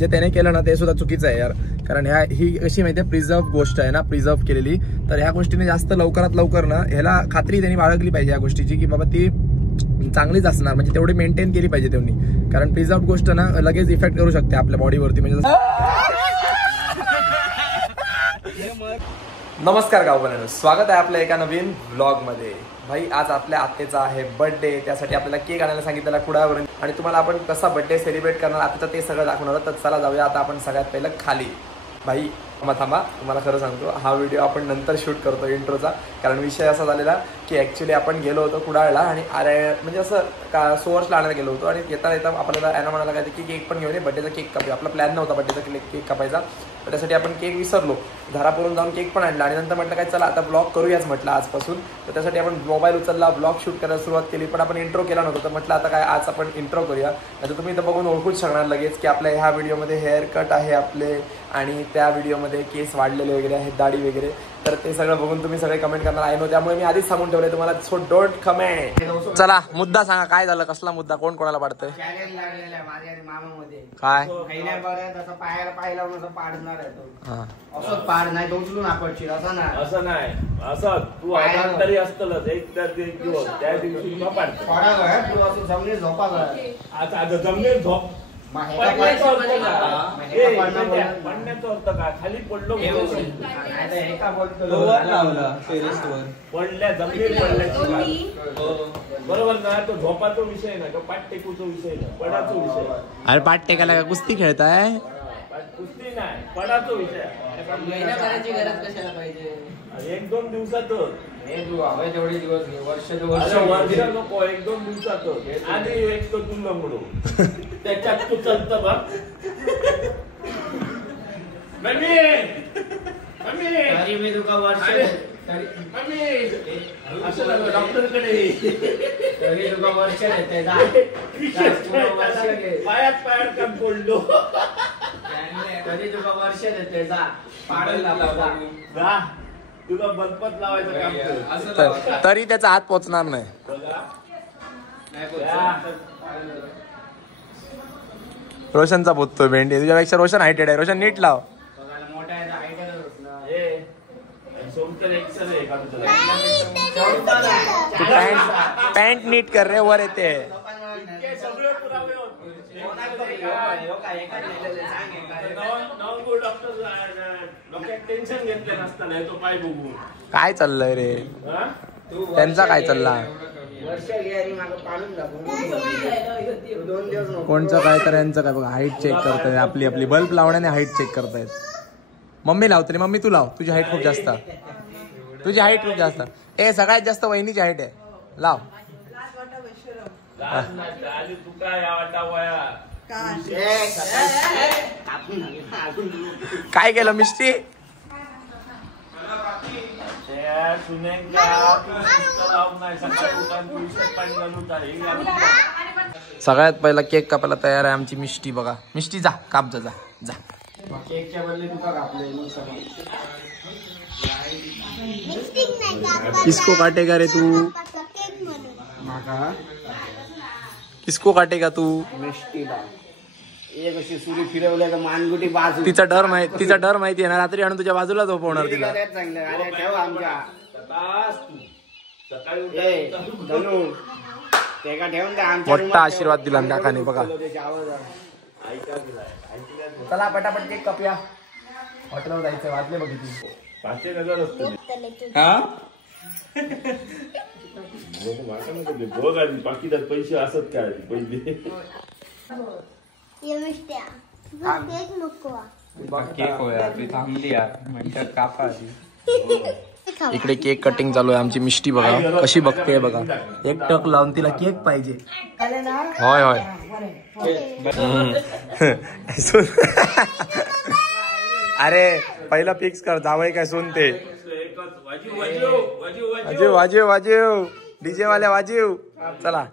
जे त्याने केलं ना ते सुद्धा चुकीचं आहे यार. कारण ही अशी माहिती आहे प्रिझर्व गोष्ट आहे ना, प्रिझर्व केलेली, तर ह्या गोष्टीने जास्त लवकरात लवकर ना ह्याला खात्री त्यांनी बाळगली पाहिजे या गोष्टीची की बाबा ती चांगलीच असणार, म्हणजे तेवढी मेंटेन केली पाहिजे त्यांनी. कारण प्रिझर्व गोष्ट ना लगेच इफेक्ट करू शकते आपल्या बॉडीवरती. म्हणजे नमस्कार गावकऱ्यांनो, स्वागत आहे आपल्या एका नवीन व्लॉग मध्ये. भाई आज आपल्या आत्याचा आहे बर्थडे, त्यासाठी आपल्याला केक आणायला सांगितलेला कुडावरून, आणि तुम्हाला आपण कसा बर्थडे सेलिब्रेट करणार आत्याचा ते सगळं दाखवणार. तर चला जाऊया आता आपण सगळ्यात पहिलं खाली. भाई थांबा, तुम्हाला खरं सांगतो हा व्हिडिओ आपण नंतर शूट करतो इंट्रोचा, कारण विषय असा झालेला की ॲक्च्युली आपण गेलो होतो कुडाळला आणि म्हणजे असं का सोअर्सला आणायला गेलो होतो, आणि येता येता आपल्याला यांना म्हणाला काय की केक पण घेऊन ये, बड्डेचा केक कापूया. आपला प्लॅन नव्हता बड्डेचा केक कापायचा, तर त्यासाठी आपण केक विसरलो. घरापुरून जाऊन केक पण आणला आणि नंतर म्हटलं काय चला आता ब्लॉग करूयाच म्हटलं आजपासून. तर त्यासाठी आपण मोबाईल उचलला, ब्लॉग शूट करायला सुरुवात केली, पण आपण इंट्रो केला नव्हता. तर म्हटलं आता काय आज आपण इंट्रो करूया. तर तुम्ही इथं बघून ओळखूच शकणार लगेच की आपल्या ह्या व्हिडिओमध्ये हेअर कट आहे आपले, आणि त्या व्हिडिओमध्ये केस वाढलेले वगैरे आहेत, दाढी वगैरे. तर ते सगळं बघून तुम्ही सगळे कमेंट करणार आहे ना, त्यामुळे मी आधीच सांगून ठेवलंय तुम्हाला, सो डोंट कमेंट. चला मुद्दा सांगा, काय झालं, कसला मुद्दा, कोण कोणाला पाडतंय काय असं पाड नाही उचलून आपडशील असं नाही, असं नाही, असं तू आधार तरी असतलच एक दिवस त्या दिवशी तू जमिनीत झोपा आता जमिनीत झोप पडण्याचं अर्थ काय, खाली पडलो पडल्या जमिनीत पडल्याची बरोबर ना. तो झोपाचा विषय ना, तो पाठ टेकूचा विषय ना, पडाचा विषय. अरे पाठ टेकायला कुस्ती खेळताय? कुस्ती नाही, पडाचा विषय. महिनाभराची गरज कशाला पाहिजे, 1-2 दिवसातच तेवढे दिवस वर्ष नको, 1-2 दिवसातच. आणि एक तर तू लंगडो त्याच्यात तू चलत बघ. मी तुका वर्ष डॉक्टरकडे तरी तुका वर्ष देते पायात काम पडलो तरी तुका वर्ष देते जा पाडायला तुला बलपत लावायचं काम कर. तरी त्याचा हात पोचणार नाही. रोशनचा पोचतोय भेंडी, तुझ्यापेक्षा रोशन हायटेड आहे. रोशन नीट लाव. पॅन्ट नीट कर रे, वर येते. टेन्शन घेतलं नसताना तो पाय बघून काय चाललंय रे त्यांचा, काय चालला कोणचं काय तर यांचं काय बघा. हाईट चेक करतायत आपली आपली बल्ब लावण्याने हाईट चेक करतायत. मम्मी लावते, मम्मी तू लाव, तुझी हाईट खूप जास्त, तुझी हाईट खूप जास्त. ए सगळ्यात जास्त वहिनीची हाईट आहे, लाव. काय केलं मिस्टी? सगळ्यात पहिला केक कापायला तयार आहे आमची मिस्टी. बघा मिस्टी, जा काप, जा जा. केकच्या बदली तुका कापले किसको काटेगा रे तू? किसको काटेगा तू? मिस्टीला एक अशी सुरी फिरवल्या तर मानगुटी बाजू. तिचा डर माहिती आहे ना, रात्री आणून तुझ्या बाजूला झोपवणार तिला. अरे ठेव आमच्या ठेवून द्या, मोठा आशीर्वाद दिला काकाने. बघा चला पटापट केक कापूया, हॉटेलवर जायचं. वाजले बघितली 5,000 असते बघ आधी बाकीदार पैसे असत काय पहिले. इकडे केक कटिंग चालू आहे. आमची मिस्टी बघा कशी बघते बघा, एक टक लावून तिला केक पाहिजे. होय होय अरे पहिला फिक्स कर, जावई काय सुनते. वाजीव वाजीव वाजीव, डीजे वाल्या वाजीव. चला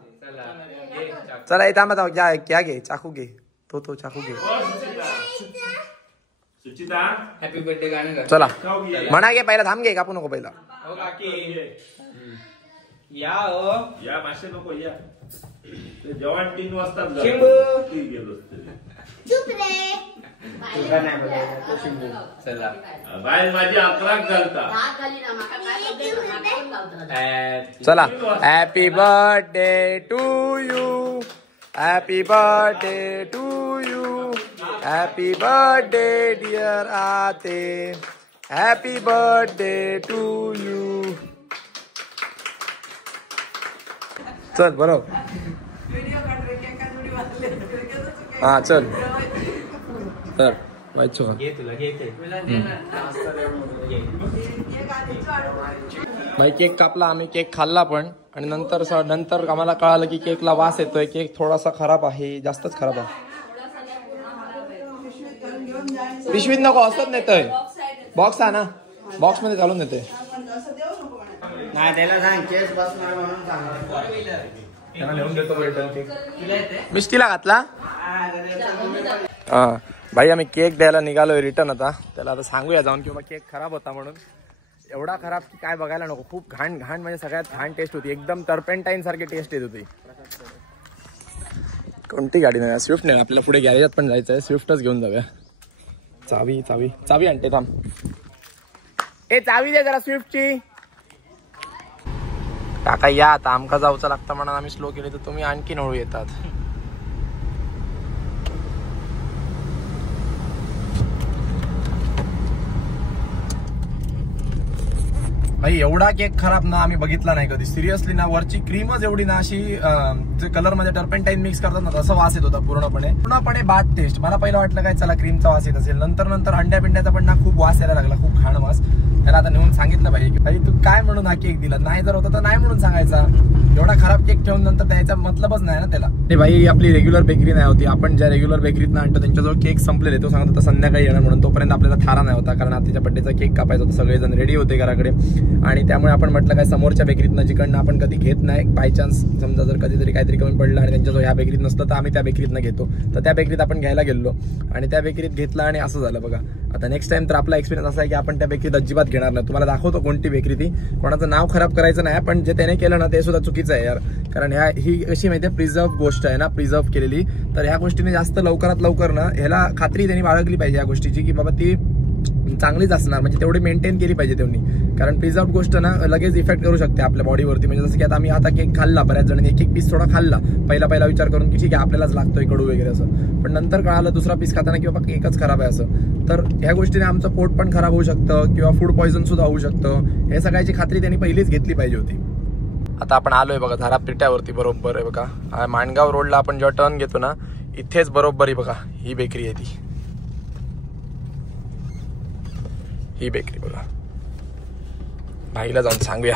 चला येता मग क्या घे, चाकू घे, तो चाकू घे. हॅपी बर्थडे गाणं चला म्हणा घे, पहिला थांब घे, कापू नको पहिला. या मासे नको या, जेवण 3 वाजता चिंबू गेलो. चुप रे. तुझा नाही बघायचा तो शिंबू. चला बाहेर माझी 11 झालता. चला happy birthday to you, happy birthday to you, happy birthday dear आते, हॅपी बर्थडे टू यू. चल बरोबर. हा चल तर भाई केक कापला आम्ही, केक खाल्ला पण, आणि नंतर आम्हाला कळालं की केकला वास येतोय, केक थोडासा खराब आहे, जास्तच खराब आहे. पिशवीत नको असत नेतोय, बॉक्स आहे ना, बॉक्स मध्ये घालून नेते. नाही त्याला सांग केस बसणार म्हणून सांग. त्यांना लिहून देतो रिटर्न केक. मिस्टीला घातला. हा भाई आम्ही केक द्यायला निघालोय रिटर्न. आता त्याला आता सांगूया जाऊन की बाबा केक खराब होता म्हणून. एवढा खराब की काय बघायला नको, खूप घाण घाण, म्हणजे सगळ्यात घाण टेस्ट होती, एकदम टर्पेंटाईन सारखी टेस्ट येत होती. कोणती गाडी नाही, स्विफ्ट नाही, आपल्याला पुढे गॅरेजात पण जायचं आहे, स्विफ्टच घेऊन जाऊया. चावी चावी चावी आणते थांब. ए चावी दे जरा स्विफ्टची. काका या आता, आमका जाऊचं लागतं म्हणून आम्ही स्लो केले तर तुम्ही आणखी नळू येतात. भाई एवढा केक खराब ना आम्ही बघितला नाही कधी, सिरियसली ना. वरची क्रीमच एवढी ना अशी कलर मध्ये टर्पेंटाईन मिक्स करतात ना तसं वास येत होता पूर्णपणे बाद टेस्ट. मला पहिलं वाटलं काय चला क्रीमचा वास येत असेल, नंतर अंड्या पिंड्याचा पण ना खूप वास यायला लागला, खूप घाण वास. त्याला आता नेऊन सांगितलं पाहिजे की भाई तू काय म्हणून हा केक दिला, नाही जर होता तर नाही म्हणून सांगायचा. एवढा खराब केक ठेवून नंतर द्यायचा मतलबच नाही ना त्याला. भाई आपली रेग्युलर बेकरी नाही होती, आपण ज्या रेग्युलर बेकरीत आणतो त्यांच्याजवळ केक संपलेले, तो सांगत होता संध्याकाळी येणार म्हणून. तोपर्यंत आपल्याला थारा नाही होता, कारण आत्याच्या बड्डेचा केक कापायचा होता, सगळेजण रेडी होते घराकडे. आणि त्यामुळे आपण म्हटलं काय समोरच्या बेकरीतनं, जिकडनं आपण कधी घेत नाही, बाय चान्स समजा जर कधीतरी काहीतरी कमी पडलं आणि त्यांच्याजवळ ह्या बेकरीत नसलं तर आम्ही त्या बेकरीतनं घेतो. तर त्या बेकरीत आपण घ्यायला गेलो आणि त्या बेकरीत घेतला आणि असं झालं बघा. आता नेक्स्ट टाइम तर आपला एक्सपिरियन्स असा आहे की आपण त्या बेकरीत अजिबात घेणार नाही. तुम्हाला दाखवतो कोणती बेकरी ती, कोणाचं नाव खराब करायचं नाही, पण जे त्याने केलं ना ते सुद्धा चुकीचं आहे यार. कारण ही अशी माहिती आहे प्रिझर्व गोष्ट आहे ना, प्रिझर्व केलेली, तर ह्या गोष्टीने जास्त लवकरात लवकर ना ह्याला खात्री त्यांनी बाळगली पाहिजे या गोष्टीची की बाबा ती चांगलीच असणार, म्हणजे तेवढी मेंटेन केली पाहिजे त्यांनी. कारण प्रिझर्व गोष्ट ना लगेच इफेक्ट करू शकते आपल्या बॉडीवरती. म्हणजे जसं की आता आम्ही आता केक खाल्ला, बऱ्याच जणांनी एक पीस थोडा खाल्ला, पहिला विचार करून की ठीक आहे आपल्यालाच लागतोय कडू वगैरे असं, पण नंतर कळालं दुसरा पीस खाताना की बाबा केकच खराब आहे असं. तर ह्या गोष्टीने आमचं पोट पण खराब होऊ शकतं किंवा फूड पॉइझन सुद्धा होऊ शकतं. हे सगळ्याची खात्री त्यांनी पहिलीच घेतली पाहिजे होती. आता आपण आलोय बघा धारा पिट्यावरती, बरोबर आहे बघा माणगाव रोडला आपण जेव्हा टर्न घेतो ना इथेच बरोबर आहे बघा ही बेकरी आहे ती, ही बेकरी बघा. भाईला जाऊन सांगूया.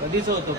कधीच होतो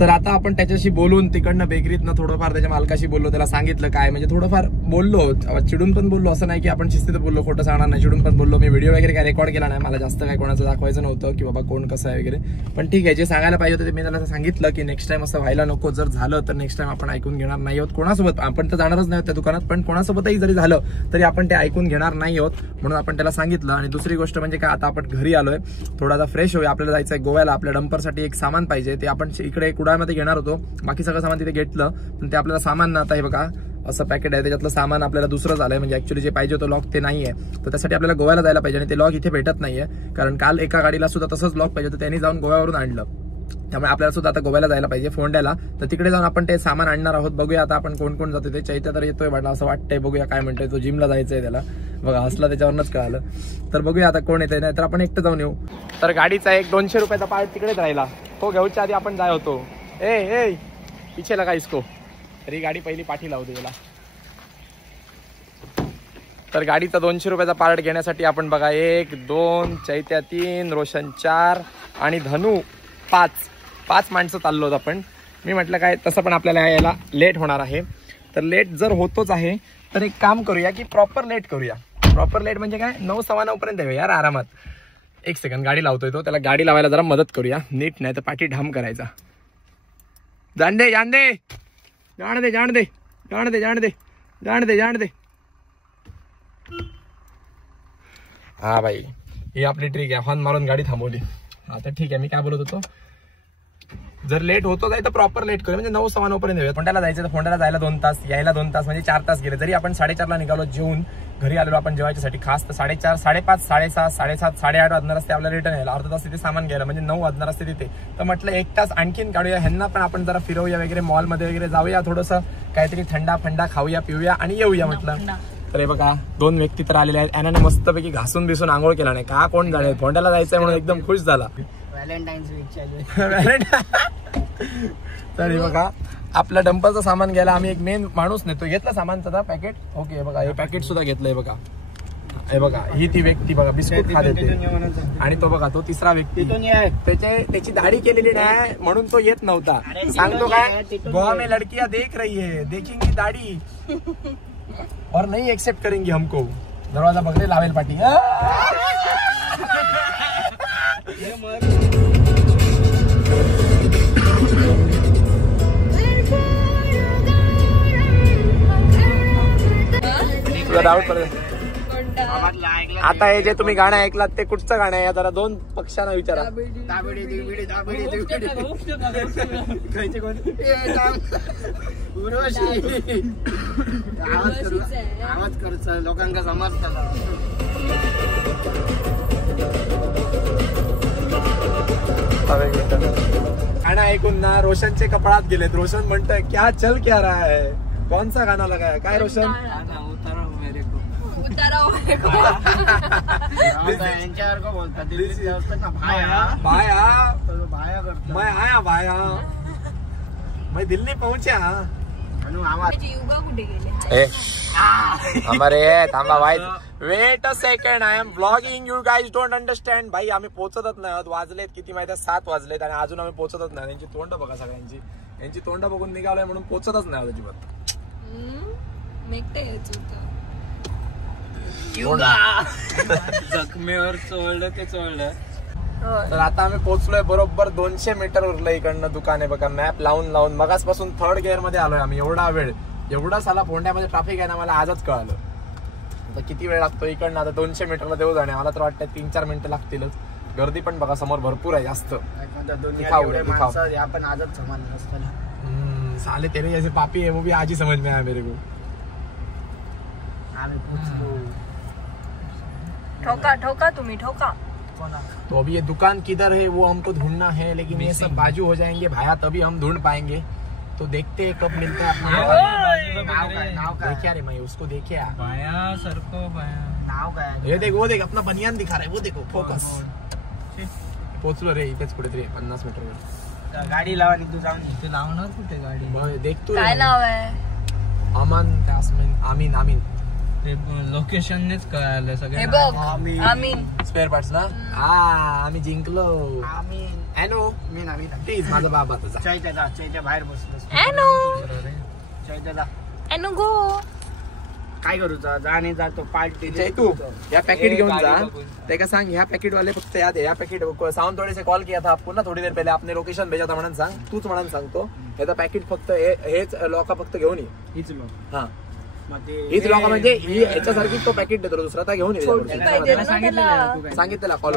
तर आता आपण त्याच्याशी बोलून तिकडनं बेकरीतनं थोडंफार त्याच्या मालकाशी बोललो, त्याला सांगितलं काय, म्हणजे थोडंफार बोललो, चिडून पण बोललो, असं नाही की आपण शिस्तीत बोललो, खोटं सांगणार नाही, चिडून पण बोललो. मी व्हिडिओ वगैरे काय रेकॉर्ड केला नाही, मला जास्त काय कोणाचं दाखवायचं नव्हतं की बाबा कोण कसं आहे वगैरे. पण ठीक आहे, जे सांगायला पाहिजे होतं ते मी त्याला सांगितलं की नेक्स्ट टाइम असं व्हायला नको. जर झालं तर नेक्स्ट टाइम आपण ऐकून घेणार नाही आहोत कोणासोबत. आपण तर जाणारच नाही त्या दुकानात, पण कोणासोबतही जरी झालं तरी आपण ते ऐकून घेणार नाही आहोत, म्हणून आपण त्याला सांगितलं. आणि दुसरी गोष्ट म्हणजे काय, आता आपण घरी आलोय, थोडा आता फ्रेश होऊया, आपल्याला जायचं आहे गोव्याला. आपल्या डंपरसाठी एक सामान पाहिजे, ते आपण इकडे कुडाळमध्ये घेणार होतो, बाकी सगळं सामान तिथे घेतलं, पण ते आपल्याला सामान ना आता हे बघा असं पॅकेट आहे, त्याच्यातलं सामान आपल्याला दुसरं झालंय, म्हणजे ऍक्च्युअली जे पाहिजे होतं लॉक ते नाहीये. तर त्यासाठी आपल्याला गोव्याला जायला पाहिजे आणि ते लॉक इथे भेटत नाहीये, कारण काल एका गाडीला सुद्धा तसंच लॉक पाहिजे होतं, त्यांनी जाऊन गोव्यावरून आणलं. त्यामुळे आपल्याला सुद्धा आता गोव्याला जायला पाहिजे फोंड्याला, तर तिकडे जाऊन आपण ते सामान आणणार आहोत. बघूया आता आपण कोण कोण जातो ते. चैत्य तर येतोय वाटलं असं वाटतंय, बघूया काय म्हणतोय. तो जिमला जायचंय त्याला, बघा हसला त्याच्यावरच कळालं. तर बघूया आता कोण येतंय, नाही तर आपण एकटं जाऊन येऊ. तर गाडीचा एक 200 रुपयाचा पार्ट तिकडेच राहिला, तो घेऊच्या आधी आपण जाय होतो. ए पिछे लगा इसको, तरी गाडी पहिली पाठी लावू दे याला. तर गाडीचा 200 रुपयाचा पार्ट घेण्यासाठी आपण बघा 1, 2, चैत्या 3, रोशन 4 आणि धनू 5 माणसं चाललो होतो आपण. मी म्हटलं काय तसं पण आपल्याला यायला लेट होणार आहे, तर लेट जर होतोच आहे तर एक काम करूया की प्रॉपर लेट करूया. प्रॉपर लेट म्हणजे काय, 9:15 पर्यंत येऊया यार आरामात. एक सेकंड, गाडी लावतोय तो, त्याला गाडी लावायला जरा मदत करूया नीट, नाही तर पाठी ढाम करायचा. जाण दे जाण दे जाण दे जाण दे जाण दे जाण दे जाण दे जाण दे. हा भाई ही आपली ट्रिक आहे, हॉर्न मारून गाडी थांबवली. आता ठीक आहे, मी काय बोलत होतो, जर लेट होतो जाईल तर प्रॉपर लेट करू, म्हणजे 9:15 पर्यंत येऊया. फोंड्याला जायचं तर फोंड्याला जायला 2 तास, यायला 2 तास, म्हणजे 4 तास गेले. जरी आपण 4:30ला निघालो जेवून घरी आलेलो आपण जेवायच्यासाठी खास, तर 4:30, 5:30, 6:30, 7:30, 8:30 वाजणार असते आपल्याला रिटर्न यायला. अर्धा तास तिथे सामान घ्यायला, म्हणजे 9 वाजणार असते तिथे. तर म्हटलं 1 तास आणखीन काढूया, ह्यांना पण आपण जरा फिरवूया वगैरे, मॉलमध्ये वगैरे जाऊया, थोडंसं काहीतरी थंडा फंडा खाऊया पिऊया आणि येऊया म्हटलं. तर हे बघा 2 व्यक्ती तर आलेले आहेत. याने मस्तपैकी घासून बिसून आंघोळ केला नाही का, कोण जाणे फोंड्याला जायचंय म्हणून एकदम खुश झाला. व्हॅलेंटाईन्स वीक चालू आहे. तर हे बघा आपल्या डंपरचं सामान घ्यायला आम्ही एक मेन माणूस नेतो. घेतलं सामानचं पॅकेट, ओके. बघा हे पॅकेट सुद्धा घेतलंय बघा. हे बघा ही ती व्यक्ती बघा बिस्कुट खात येते, आणि तो बघा तो तिसरा व्यक्ती त्याची दाढी केलेली नाही म्हणून तो येत नव्हता. सांगतो काय, गोवा में लड़कियां देख रही है, देखेंगी दाढी और नहीं एक्सेप्ट करेंगी हमको. दरवाजा बघले लावेल पाठी. डाऊट पडत. आता हे जे तुम्ही गाणं ऐकलात ते कुठचं गाणं आहे जरा 2 पक्षांना विचारा. आवाज करच लोकांना समजतं. गाणं ऐकून ना रोशनचे कपाळात गेलेत. रोशन म्हणतोय क्या चल क्या रहा है, कौन सा गाना लगाया काय रोशन. यांच्यावर का बोलतात मैं आया भाया, मैं दिल्ली पहुंचा. हमारे थांबा भाई, weight a second, I am blogging, you guys don't understand. भाई आम्ही पोहोचतच नाही आहोत. वाजलेत किती माहिती आहे, 7 वाजलेत आणि अजून आम्ही पोहोचतच नाही. यांची तोंड बघा सगळ्यांची, यांची तोंड बघून निघालोय म्हणून पोहोचतच नाही अजिबात. जखमेवर चोळलं ते चोळलं. तर आता आम्ही पोहोचलोय बरोबर 200 मीटर उरलं इकडनं दुकान आहे बघा. मॅप लावून मगासपासून 3rd गिअर मध्ये आलोय आम्ही. एवढा वेळ, एवढा साला फोंड्यामध्ये ट्रॅफिक आहे ना, मला आजच कळालं. आता किती वेळ लागतो इकडनं, आता 200 मीटरला देऊ जाणे मला तर वाटतं 3-4 मिनिटं लागतीलच. गर्दी पण बघा समोर भरपूर आहे जास्त. आपण आजच समजलं असतं. साले तेरे जैसे पापी है वो भी आज ही समझ में आया मेरे को. ठोका तुम्ही ठोका. तो अभी ये दुकान किधर है वो हमको ढूंढना है, लेकिन ये सब बाजू हो जाएंगे भाया तभी हम ढूंढ पाएंगे. तो देखते हैं कब मिलते हैं. देखिए रे मैं उसको देखिए भाया सर को नाव काय. ये देख वो देख अपना बनियान दिखा रहा है वो देखो फोकस. पोचलो रे इथेच कुठेतरी 50 मीटर. गाडी लावा आणि तू जाऊन तू लावणार कुठे गाडी. देख तू काय नाव आहे. आमीन लोकेशननेच कळालं सगळं. हे बघ आमीन स्पेअर पार्ट्स ना. आम्ही जिंकलो. ॲनो मी नावी प्लीज माझा बाबा तुझा. चैत्या बाहेर बसलो. चैत्याला एनो गो. काय करू जाणे जातो पार्टी. तू या पैकेट घेऊन जा. देखा सांग ह्या पैकेट वाले फक्त याद है. या पैकेट सावंतवाडी से कॉल किया था आपको ना थोड़ी देर पहले, आपने लोकेशन भेजा था म्हणून सांग. तूच म्हणून सांगतो याचा पॅकेट फक्त हेच लॉका फक्त घेऊन ये. हीच मग हा हीच लॉका म्हणजे याच्यासारखी तो पॅकेट देतो दुसरा त्या घेऊन सांगितलेला कॉल.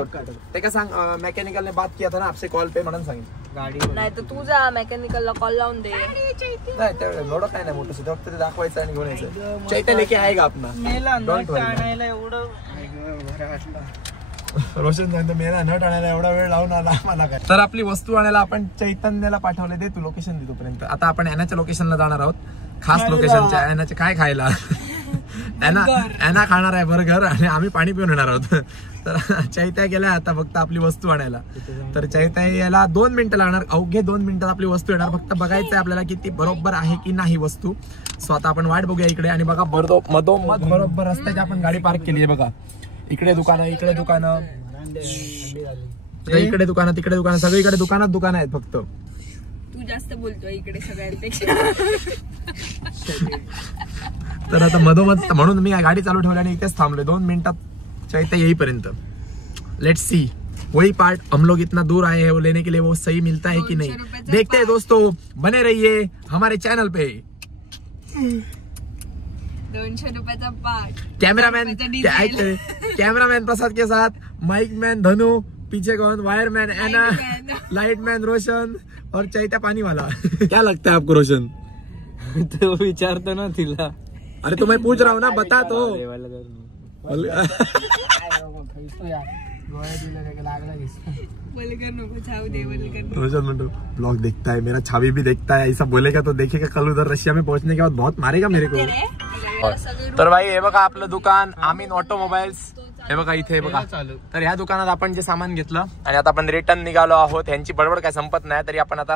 ते का सांग मेकॅनिकल ने बात किया था ना आपसे कॉल पे म्हणून सांगितलं. गाडी नाही तर तू जा मेकॅनिकलला कॉल लावून दे. नाही एवढं काय नाही मोठं सुद्धा फक्त ते दाखवायचं आणि घेऊन यायचं. चैत्य लेके आएगा अपना. रोशन सांगतो मेला नट आणायला एवढा वेळ लावून आला मला काय. तर आपली वस्तू आणायला आपण चैतन्याला पाठवले. दे तू लोकेशन दे तोपर्यंत. आता आपण ॲनाच्या लोकेशनला जाणार आहोत. खास लोकेशनच्या. ॲनाचे काय खायला ॲना खाणार आहे बर्गर आणि आम्ही पाणी पिऊन येणार आहोत. तर चैत्या गेलाय आता फक्त आपली वस्तू आणायला. तर चैत्या यायला 2 मिनिटं लागणार. अवघे 2 मिनिटात आपली वस्तू येणार. फक्त बघायचं आहे आपल्याला की ती बरोबर आहे की नाही वस्तू. सो आता आपण वाट बघूया इकडे. आणि बघा मधोमध बरोबर रस्त्याची आपण गाडी पार्क केली आहे बघा. इकडे दुकानं इकडे दुकानं इकडे दुकानं तिकडे दुकानं सगळीकडे दुकान आहेत फक्त. तू जास्त बोलतोय इकडे सगळ्यांपेक्षा. तर आता मधोमध म्हणून मी गाडी चालू ठेवली आणि इथेच थांबलोय 2 मिनिटात चैत्य येईपर्यंत. लेट्स सी वही पार्ट हम लोग इतना दूर आए हैं वो लेने के लिए वो सही मिलता है कि नहीं. देखते हैं दोस्तों, बने रहिए हमारे चैनल पे. 200 रुपयाचा पार्ट. कैमरामैन प्रसाद के साथ माइक मैन धनु पीछे कौन वायरमैन एना लाइटमैन रोशन और चैत्या पानी वाला क्या लगता है आपको रोशन? तो विचारतो ना तिला. अरे तो मैं पूछ रहा हूँ ना बता तो. वल्गर नको जाऊ दे वल्गर रोशन मंडो ब्लॉग देखता है मेरा, छवि भी देखता है, ऐसा बोलेगा तो देखेगा कल उधर रशिया में पहुंचने के बाद बहुत मारेगा मेरे को. तर भाई हे बघा आपलं दुकान आमीन ऑटोमोबाईल्स, हे बघा इथे हे बघा. तर ह्या दुकानात आपण जे सामान घेतलं आणि आता आपण रिटर्न निघालो आहोत. ह्यांची बडबड काय संपत नाही, तरी आपण आता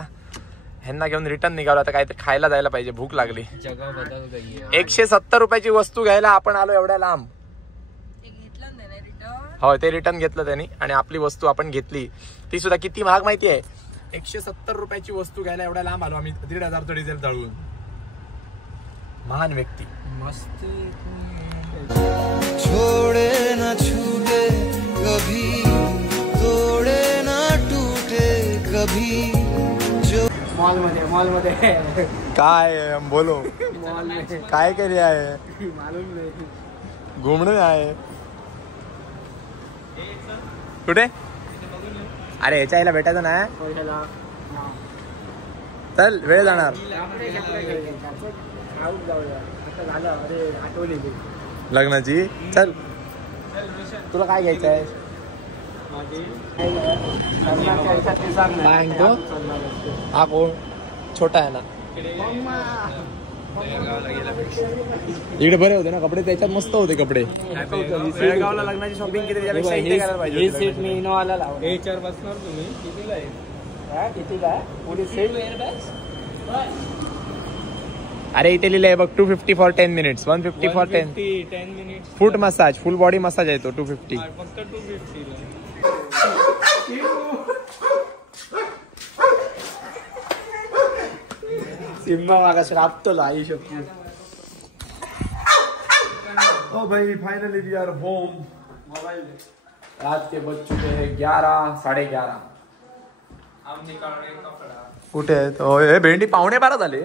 ह्यांना घेऊन रिटर्न निघालो. आता काहीतरी खायला जायला पाहिजे, भूक लागली. 170 रुपयाची वस्तू घ्यायला आपण आलो एवढ्या लांब. हो ते रिटर्न घेतलं त्यांनी आणि आपली वस्तू आपण घेतली. ती सुद्धा किती महाग माहिती आहे, 170 रुपयाची वस्तू घ्यायला एवढ्या लांब आलो आम्ही 1,500 डिझेल जळवून. महान व्यक्ती. मस्त. छोड़े ना छूटे कभी, तोड़े ना टूटे कभी. मॉल मध्ये काय बोलो मॉल मध्ये काय केले आहे, मालूम नाही. घुमणे आहे कुठे? अरे ह्याच्या आईला भेटायचं ना, पैशाला चल वेळ जाणार. आऊट जाऊया. आता झालं. अरे आठवली ती. लग्नाची. चल तुला काय घ्यायचं आहे? काय तो? हा कोण छोटा आहे ना, इकडे बरे होते ना कपडे, त्याच्यात मस्त होते कपडे. बेळगावला लग्नाची शॉपिंग केली त्यापेक्षा इथे करायला पाहिजे हे होती सेट मी इनोवाला लावला. याच्यावर बसणार तुम्ही कितीला आहे? कितीला आहे? पुढे सेट अरे इथे लिहिलंय बघ 250 for 10 minutes, 150 for 10 10 minutes foot massage, full body massage आहे तो 250. फक्त 250 ला. सिम्बा मागा श्रापतो आई शकतो. ओ भाई फाइनली वी आर होम. रात के बज चुके हैं 11, 11:30. कुठे आहेत? भेंडी 11:15 झाले.